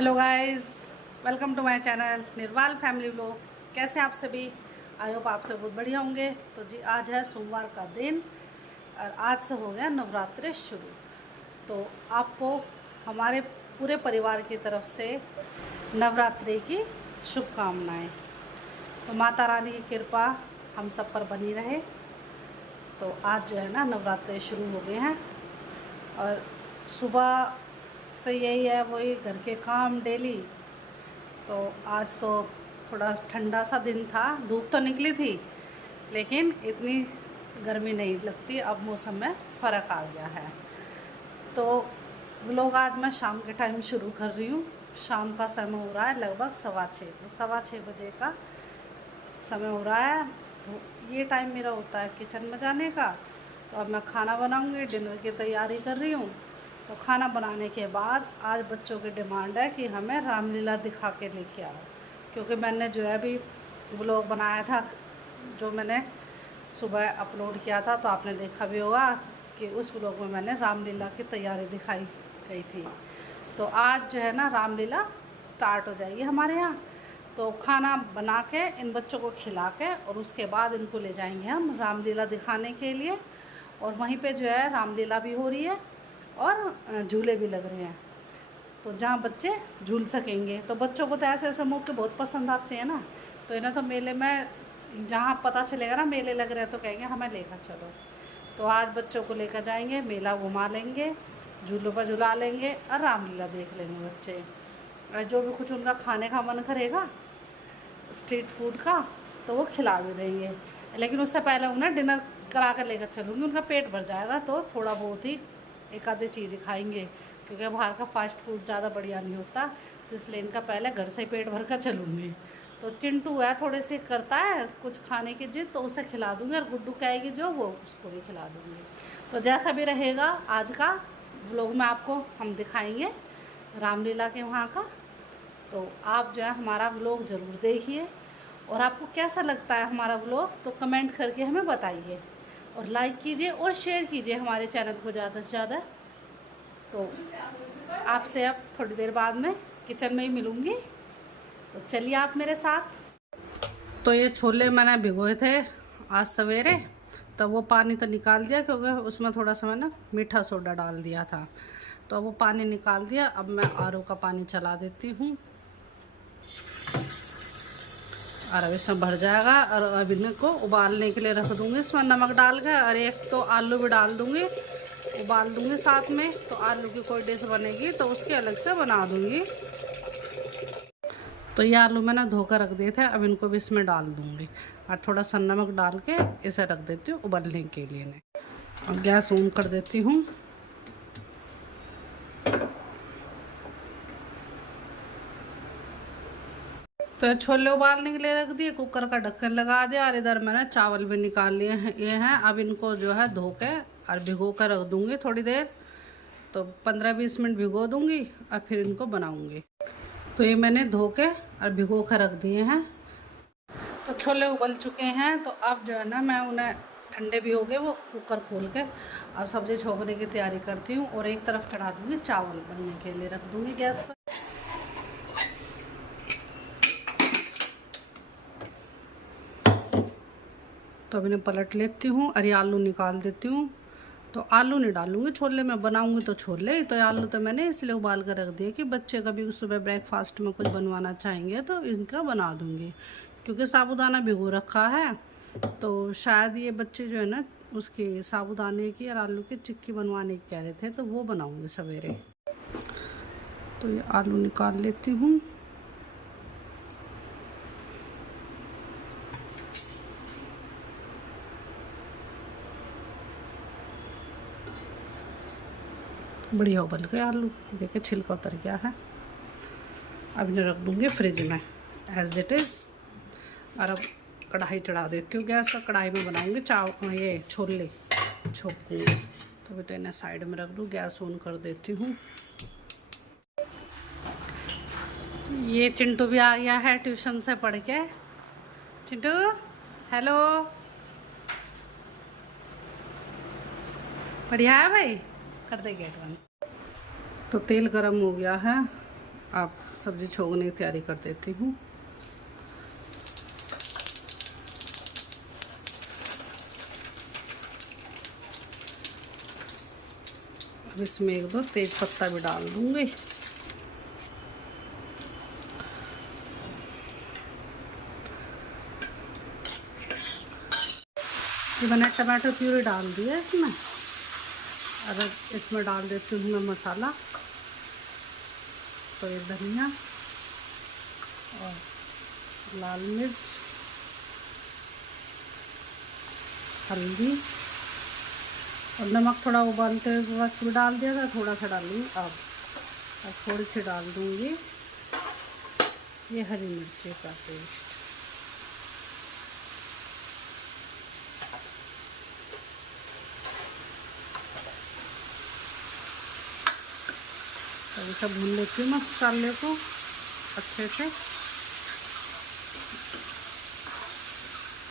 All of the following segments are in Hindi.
Hello guys, welcome to my channel Nirwal family vlog. कैसे आप सभी? आई होप आप सब बहुत बढ़िया होंगे। तो जी आज है सोमवार का दिन और आज से हो गया नवरात्रि शुरू। तो आपको हमारे पूरे परिवार की तरफ से नवरात्रि की शुभकामनाएं। तो माता रानी की कृपा हम सब पर बनी रहे। तो आज जो है ना नवरात्रि शुरू हो गए हैं और सुबह से यही है, वही घर के काम डेली। तो आज तो थोड़ा ठंडा सा दिन था, धूप तो निकली थी लेकिन इतनी गर्मी नहीं लगती। अब मौसम में फ़र्क आ गया है। तो व्लॉग आज मैं शाम के टाइम शुरू कर रही हूँ। शाम का समय हो रहा है लगभग 6:15। तो 6:15 बजे का समय हो रहा है। तो ये टाइम मेरा होता है किचन में जाने का। तो अब मैं खाना बनाऊँगी, डिनर की तैयारी कर रही हूँ। तो खाना बनाने के बाद आज बच्चों की डिमांड है कि हमें रामलीला दिखा के लेके आओ, क्योंकि मैंने जो है अभी व्लॉग बनाया था जो मैंने सुबह अपलोड किया था, तो आपने देखा भी होगा कि उस व्लॉग में मैंने रामलीला की तैयारी दिखाई गई थी। तो आज जो है ना रामलीला स्टार्ट हो जाएगी हमारे यहाँ। तो खाना बना के इन बच्चों को खिला के और उसके बाद इनको ले जाएंगे हम रामलीला दिखाने के लिए। और वहीं पे जो है रामलीला भी हो रही है और झूले भी लग रहे हैं, तो जहाँ बच्चे झूल सकेंगे। तो बच्चों को तो ऐसे ऐसे मौके बहुत पसंद आते हैं ना। तो इन्हें तो मेले में जहाँ पता चलेगा ना मेले लग रहे हैं तो कहेंगे हमें लेकर चलो। तो आज बच्चों को लेकर जाएंगे, मेला घुमा लेंगे, झूलों पर झुला लेंगे और रामलीला देख लेंगे बच्चे। और जो भी कुछ उनका खाने का मन करेगा स्ट्रीट फूड का तो वो खिला भी देंगे। लेकिन उससे पहले उन्हें डिनर करा कर लेकर चलूँगी, उनका पेट भर जाएगा तो थोड़ा बहुत ही एक आधी चीज़ खाएंगे, क्योंकि बाहर का फास्ट फूड ज़्यादा बढ़िया नहीं होता। तो इसलिए इनका पहले घर से ही पेट भर कर चलूँगी। तो चिंटू है थोड़े से करता है कुछ खाने की जिद, तो उसे खिला दूँगी और गुड्डू कहेगी जो वो उसको भी खिला दूँगी। तो जैसा भी रहेगा आज का व्लॉग में आपको हम दिखाएंगे रामलीला के वहाँ का। तो आप जो है हमारा व्लॉग ज़रूर देखिए और आपको कैसा लगता है हमारा व्लॉग तो कमेंट करके हमें बताइए और लाइक कीजिए और शेयर कीजिए हमारे चैनल को ज़्यादा से ज़्यादा। तो आपसे अब थोड़ी देर बाद में किचन में ही मिलूँगी, तो चलिए आप मेरे साथ। तो ये छोले मैंने भिगोए थे आज सवेरे, तो वो पानी तो निकाल दिया क्योंकि उसमें थोड़ा सा मैंने मीठा सोडा डाल दिया था। तो वो पानी निकाल दिया। अब मैं आरओ का पानी चला देती हूँ और अब इसमें भर जाएगा। और अब इनको उबालने के लिए रख दूँगी इसमें नमक डाल के। और एक तो आलू भी डाल दूँगी, उबाल दूँगी साथ में। तो आलू की कोई डिश बनेगी तो उसकी अलग से बना दूँगी। तो ये आलू मैंने धोकर रख दिए थे, अब इनको भी इसमें डाल दूँगी और थोड़ा सा नमक डाल के इसे रख देती हूँ उबलने के लिए। और गैस ऑन कर देती हूँ। तो छोले उबालने के लिए रख दिए, कुकर का ढक्कन लगा दिया और इधर मैंने चावल भी निकाल लिए हैं। ये हैं, अब इनको जो है धो के और भिगो कर रख दूँगी थोड़ी देर। तो 15-20 मिनट भिगो दूँगी और फिर इनको बनाऊँगी। तो ये मैंने धो के और भिगो कर रख दिए हैं। तो छोले उबल चुके हैं। तो अब जो है ना मैं उन्हें ठंडे भी हो गए वो कुकर खोल के अब सब्ज़ी छोंकने की तैयारी करती हूँ और एक तरफ चढ़ा दूँगी चावल बनने के लिए, रख दूँगी गैस पर। तो अब इन्हें पलट लेती हूँ और ये आलू निकाल देती हूँ। तो आलू नहीं डालूँगी छोले में, बनाऊँगी तो छोले। तो आलू तो मैंने इसलिए उबाल कर रख दिए कि बच्चे कभी सुबह ब्रेकफास्ट में कुछ बनवाना चाहेंगे तो इनका बना दूँगी, क्योंकि साबूदाना भिगो रखा है। तो शायद ये बच्चे जो है ना उसकी साबूदाने की और आलू की चिक्की बनवाने की कह रहे थे, तो वो बनाऊँगी सवेरे। तो ये आलू निकाल लेती हूँ। बढ़िया उबल गए आलू, देखिए छिलका उतर गया है। अब इन्हें रख दूँगी फ्रिज में एज इट इज़। और अब कढ़ाई चढ़ा देती हूँ गैस पर, कढ़ाई में बनाऊँगी ये छोले छोंकूँगी। तो अभी तो इन्हें साइड में रख दूँ, गैस ऑन कर देती हूँ। ये चिंटू भी आ गया है ट्यूशन से पढ़ के। चिंटू हेलो, बढ़िया है भाई, कर दे गेट बंद। तो तेल गरम हो गया है अब सब्ज़ी छोड़ने की तैयारी कर देती हूँ। अब इसमें 1-2 तेज पत्ता भी डाल दूँगी। ये मैंने टमाटर प्यूरी डाल दिया इसमें। अब इसमें डाल देती हूँ मैं मसाला, तो ये धनिया और लाल मिर्च, हल्दी और नमक थोड़ा उबालते वक्त भी डाल दिया था, थोड़ा सा डालूँगी। अब थोड़ी सी डाल दूँगी ये हरी मिर्ची का पेस्ट। तो सब भून लेती हूँ मैं मसाले को अच्छे से,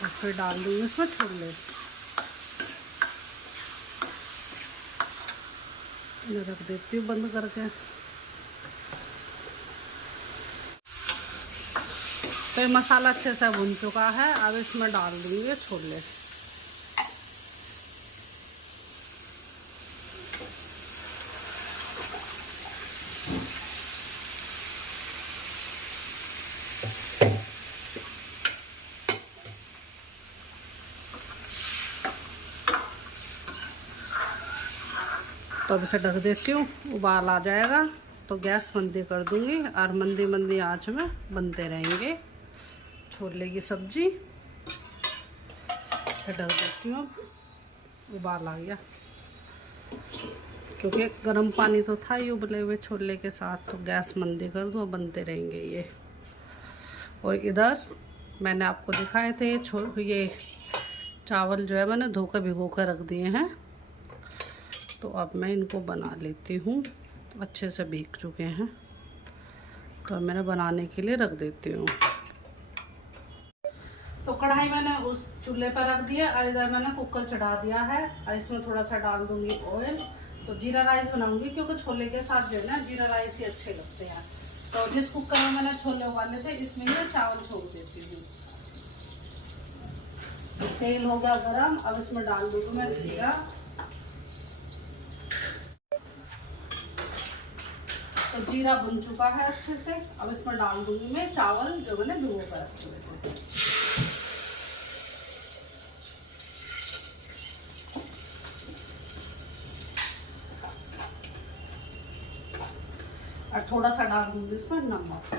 और फिर डाल दूँगी इसमें छोले। इन्हें रख देती हूँ बंद करके। तो ये मसाला अच्छे से भून चुका है। अब इसमें डाल दूँगी छोले। तो अब इसे ढक देती हूँ, उबाल आ जाएगा तो गैस मंदी कर दूँगी और मंदी मंदी आंच में बनते रहेंगे छोले की सब्ज़ी। इसे ढक देती हूँ। अब उबाल आ गया, क्योंकि गर्म पानी तो था ही उबले हुए छोले के साथ, तो गैस मंदी कर दूँ, बनते रहेंगे ये। और इधर मैंने आपको दिखाए थे ये चावल जो है मैंने धो कर भिगो कर रख दिए हैं। तो अब मैं इनको बना लेती हूँ। अच्छे से भीग चुके हैं, तो अब मैंने बनाने के लिए रख देती हूँ। तो कढ़ाई मैंने उस चूल्हे पर रख दिया और इधर मैंने कुकर चढ़ा दिया है और इसमें थोड़ा सा डाल दूँगी ऑयल। तो जीरा राइस बनाऊँगी, क्योंकि छोले के साथ जो है ना जीरा राइस ही अच्छे लगते हैं। तो जिस कुकर में मैंने छोले उबाले थे इसमें ही चावल छोड़ देती हूँ। तेल हो गया गरम, अब इसमें डाल दूँगी मैं जीरा। तो जीरा भुन चुका है अच्छे से। अब इसमें डाल दूंगी मैं चावल जो मैंने भिगो कर रखे थे। और थोड़ा सा डाल दूंगी इसमें नमक।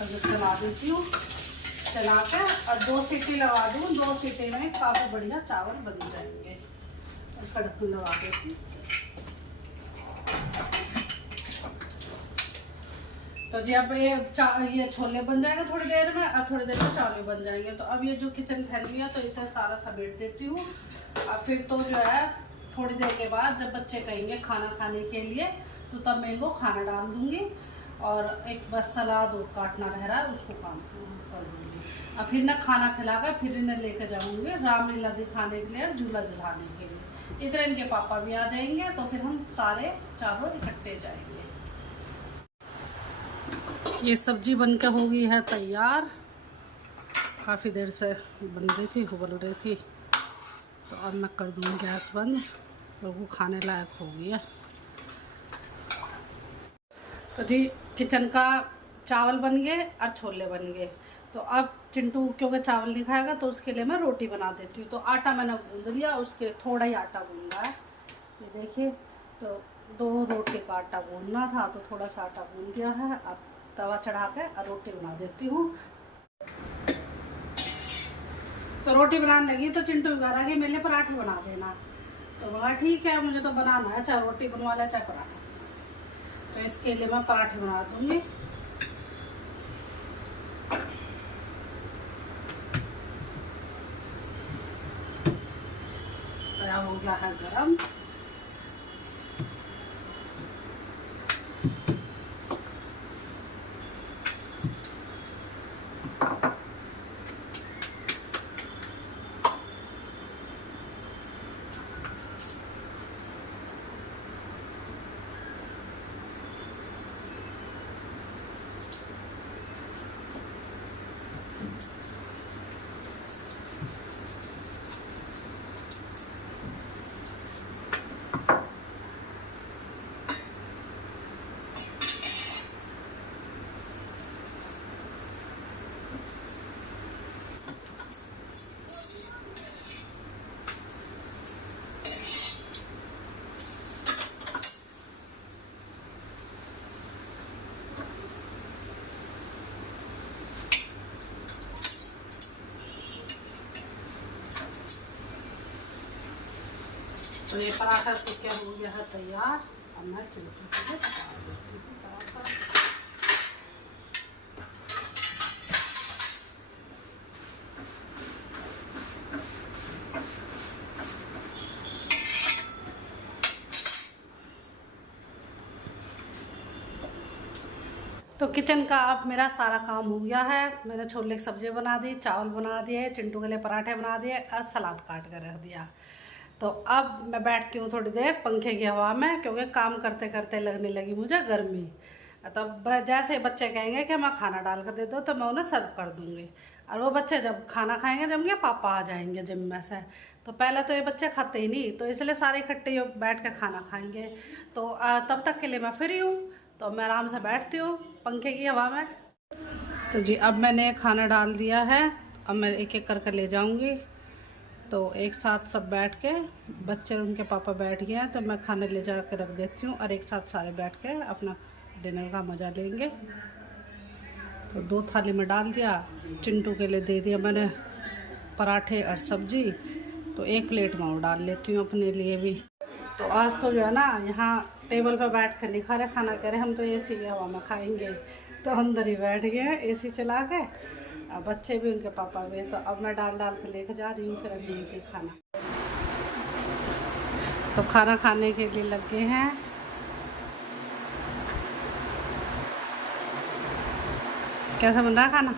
अब चला देती हूँ, चला के और 2 सीटी लगा दूँ। 2 सीटी में काफ़ी बढ़िया चावल बन जाएंगे। उसका ढक्कन लगा देती हूँ। तो जी अब ये छोले बन जाएंगे थोड़ी देर में, और थोड़ी देर में चावल बन जाएंगे। तो अब ये जो किचन फैल गया तो इसे सारा समेट देती हूँ। और फिर तो जो है थोड़ी देर के बाद जब बच्चे कहेंगे खाना खाने के लिए, तो तब मैं इनको खाना डाल दूँगी। और एक बस सलाद और काटना रह रहा है, उसको काम कर दूँगी। और फिर ना खाना खिला कर फिर इन्हें लेकर जाऊँगी रामलीला दिखाने के लिए और झूला झुलाने के लिए। इधर इनके पापा भी आ जाएंगे, तो फिर हम सारे चारों इकट्ठे जाएंगे। ये सब्जी बनकर हो गई है तैयार। काफ़ी देर से बन रही थी, उबल रही थी। तो अब मैं कर दूँगी गैस बंद, और वो खाने लायक हो गया। तो जी किचन का चावल बन गए और छोले बन गए। तो अब चिंटू क्योंकि चावल नहीं खाएगा, तो उसके लिए मैं रोटी बना देती हूँ। तो आटा मैंने गूंद लिया, उसके थोड़ा ही आटा गूंदा है, ये देखिए। तो 2 रोटी का आटा गूंदना था, तो थोड़ा सा आटा गूंद दिया है। अब तवा चढ़ा के और रोटी बना देती हूँ। तो रोटी बनाने लगी तो चिंटू कह रहा कि मेरे लिए पराठे बना देना। तो मैं ठीक है, मुझे तो बनाना है, चाहे रोटी बनवा ले चाहे पराठा। तो इसके लिए मैं पराठे बना दूँगी। तवा हो गया है गरम। तो ये पराठा सीख हो गया है तैयार। अब मैं चिंटू के लिए पका देती हूँ पराठा। तो किचन का अब मेरा सारा काम हो गया है। मैंने छोले की सब्जी बना दी, चावल बना दिए, चिंटू के लिए पराठे बना दिए और सलाद काट कर रख दिया। तो अब मैं बैठती हूँ थोड़ी देर पंखे की हवा में, क्योंकि काम करते करते लगने लगी मुझे गर्मी। तब जैसे बच्चे कहेंगे कि मैं खाना डाल कर दे दो तो मैं उन्हें सर्व कर दूँगी। और वो बच्चे जब खाना खाएंगे जब ये पापा आ जाएंगे जिम में से, तो पहले तो ये बच्चे खाते ही नहीं, तो इसलिए सारे इकट्ठे बैठ कर खाना खाएंगे। तो तब तक के लिए मैं फ्री हूँ, तो मैं आराम से बैठती हूँ पंखे की हवा में। तो जी अब मैंने खाना डाल दिया है, अब मैं एक एक करके ले जाऊँगी। तो एक साथ सब बैठ के, बच्चे उनके पापा बैठ गए हैं तो मैं खाने ले जा के रख देती हूँ और एक साथ सारे बैठ के अपना डिनर का मज़ा लेंगे। तो 2 थाली में डाल दिया, चिंटू के लिए दे दिया मैंने पराठे और सब्जी। तो 1 प्लेट में और डाल लेती हूँ अपने लिए भी। तो आज तो जो है ना, यहाँ टेबल पर बैठ कर नहीं खा रहे खाना, कह रहे हम तो एसी की हवा में खाएंगे। तो अंदर ही बैठ गए हैं एसी चला के, बच्चे भी उनके पापा भी। तो अब मैं डाल के लेके जा रही हूँ फिर अब यहीं से खाना। तो खाना खाने के लिए लग गए हैं। कैसा बन रहा खाना?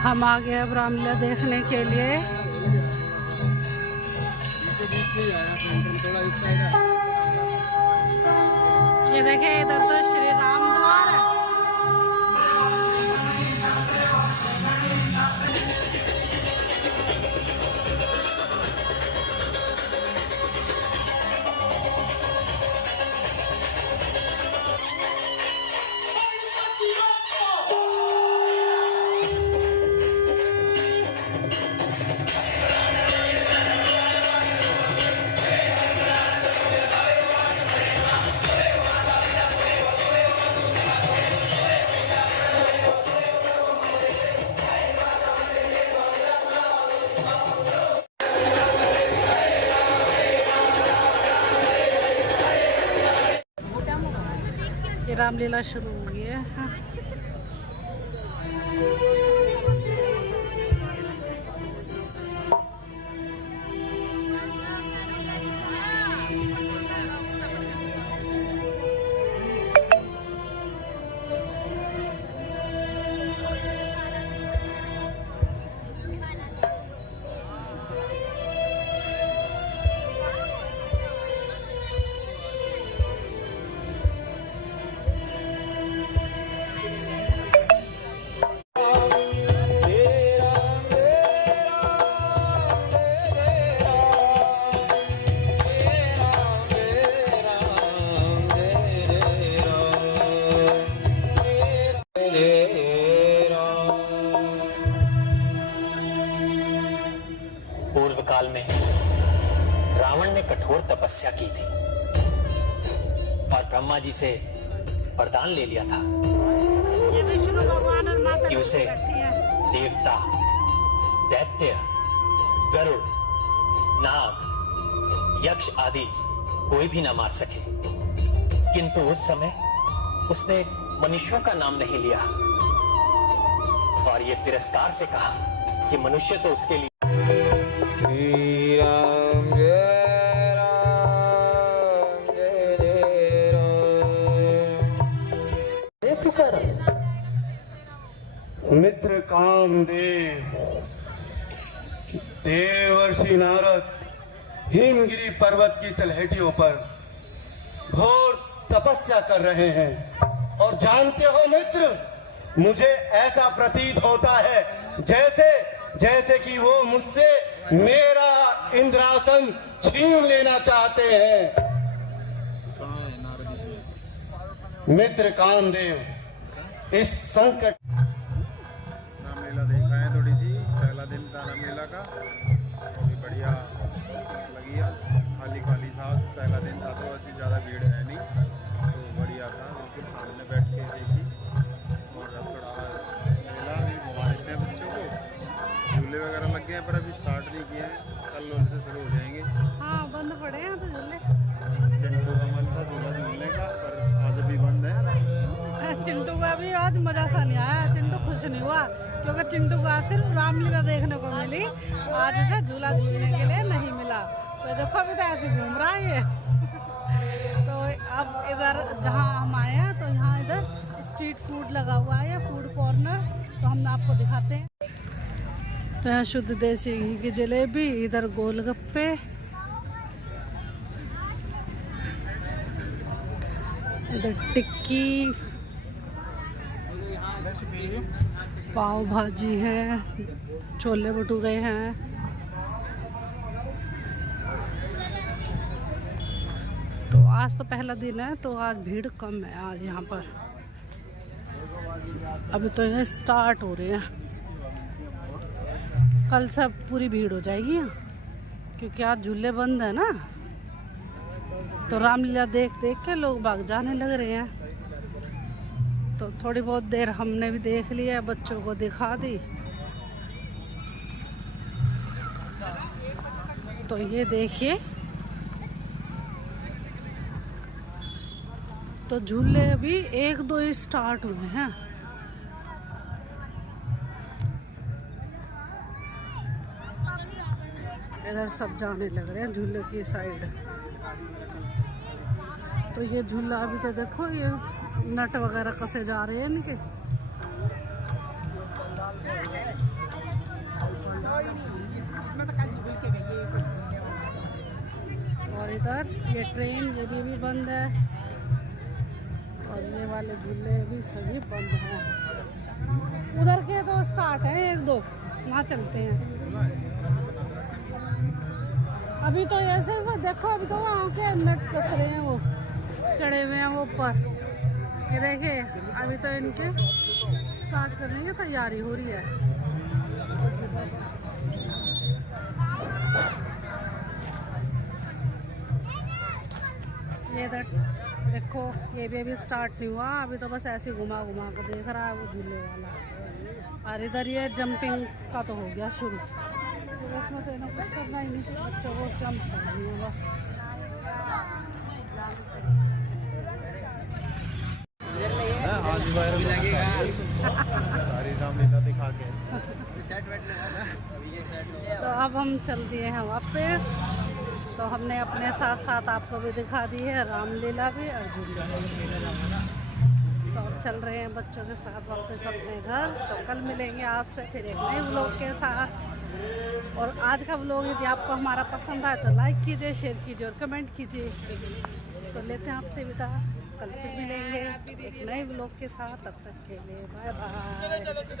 हम आ गए अब रामलीला देखने के लिए। ये देखें इधर तो श्री राम द्वार है। ये रामलीला शुरू हो गई है। हाँ। पूर्व काल में रावण ने कठोर तपस्या की थी और ब्रह्मा जी से वरदान ले लिया था। ये विष्णु भगवान और माता कि उसे देवता, दैत्य, गरुड़, नाग, यक्ष आदि कोई भी न मार सके। किंतु उस समय उसने मनुष्यों का नाम नहीं लिया और ये तिरस्कार से कहा कि मनुष्य तो उसके लिए श्री राम जय राम जय जय राम। पुकारा मित्र कामदेव, देवर्षि नारद हिमगिरी पर्वत की तलहटियों पर घोर तपस्या कर रहे हैं। और जानते हो मित्र, मुझे ऐसा प्रतीत होता है जैसे कि वो मुझसे मेरा इंद्रासन छीन लेना चाहते हैं। मित्र कामदेव, इस संकट रामलीला देखा है थोड़ी सी, पहला दिन था रामलीला का, काफी बढ़िया लगी आज। खाली खाली था, पहला दिन था तो अच्छी ज़्यादा भीड़ है नहीं, तो बढ़िया था। बिल्कुल सामने बैठ के देखी और अब थोड़ा मेला भी घुमा देते हैं बच्चों को। झूले वगैरह लग गए हैं पर अभी स्टार्ट नहीं किए हैं, कल वाले से शुरू हो जाएंगे। हाँ बंद पड़े हैं तो झूले। चिंटू का मन था झूला झूलने का पर आज अभी बंद है। चिंटू का भी आज मजा सा नहीं आया, चिंटू खुश नहीं हुआ क्योंकि चिंटू को आज सिर्फ रामलीला देखने को मिली, आज से झूला झूलने के लिए नहीं मिला। तो देखो अभी तो ऐसे घूम रहा है ये। तो अब इधर जहाँ हम आए हैं तो यहाँ इधर स्ट्रीट फूड लगा हुआ है, फूड कॉर्नर, तो हम आपको दिखाते हैं। तो यहाँ शुद्ध देसी घी की जलेबी, इधर गोलगप्पे, इधर टिक्की, पाव भाजी है, छोले भटूरे हैं। तो आज तो पहला दिन है तो आज भीड़ कम है आज यहाँ पर। अभी तो ये स्टार्ट हो रहे हैं, कल सब पूरी भीड़ हो जाएगी यहाँ, क्योंकि आज झूले बंद है ना, तो रामलीला देख देख के लोग भाग जाने लग रहे हैं। तो थोड़ी बहुत देर हमने भी देख लिया, बच्चों को दिखा दी। तो ये देखिए, तो झूले अभी 1-2 ही स्टार्ट हुए हैं। इधर सब जाने लग रहे हैं झूले की साइड। तो ये झूला अभी तो देखो, ये नट वगैरह कसे जा रहे हैं इनके। और इधर ये ट्रेन ये भी बंद है, और ये वाले झूले भी सभी बंद हैं। उधर के तो स्टार्ट है 1-2, वहाँ चलते हैं। अभी तो ये सिर्फ देखो, अभी तो वहाँ के नट कस रहे हैं, वो चढ़े हुए हैं वो ऊपर। ये देखिए, अभी तो इनके स्टार्ट करने की तैयारी हो रही है। ये इधर देखो, ये भी अभी स्टार्ट नहीं हुआ, अभी तो बस ऐसे घुमा घुमा कर देख रहा है वो झूले वाला। और इधर ये जंपिंग का तो हो गया शुरू, तो उसमें तो इन्हें कुछ करना ही नहीं, बच्चों को जंप करनी है बस। आज वायरल लगेगा सारी रामलीला दिखा के। तो अब हम चल दिए हैं वापस। तो हमने अपने साथ साथ आपको भी दिखा दी है रामलीला भी और झूला भी। तो अब चल रहे हैं बच्चों के साथ वापस अपने घर। तो कल मिलेंगे आपसे फिर एक नए व्लॉग के साथ। और आज का व्लॉग यदि आपको हमारा पसंद आए तो लाइक कीजिए, शेयर कीजिए और कमेंट कीजिए। तो लेते हैं आपसे विदा, कल फिर मिलेंगे एक नए व्लॉग के साथ। तब तक के लिए बाय बाय।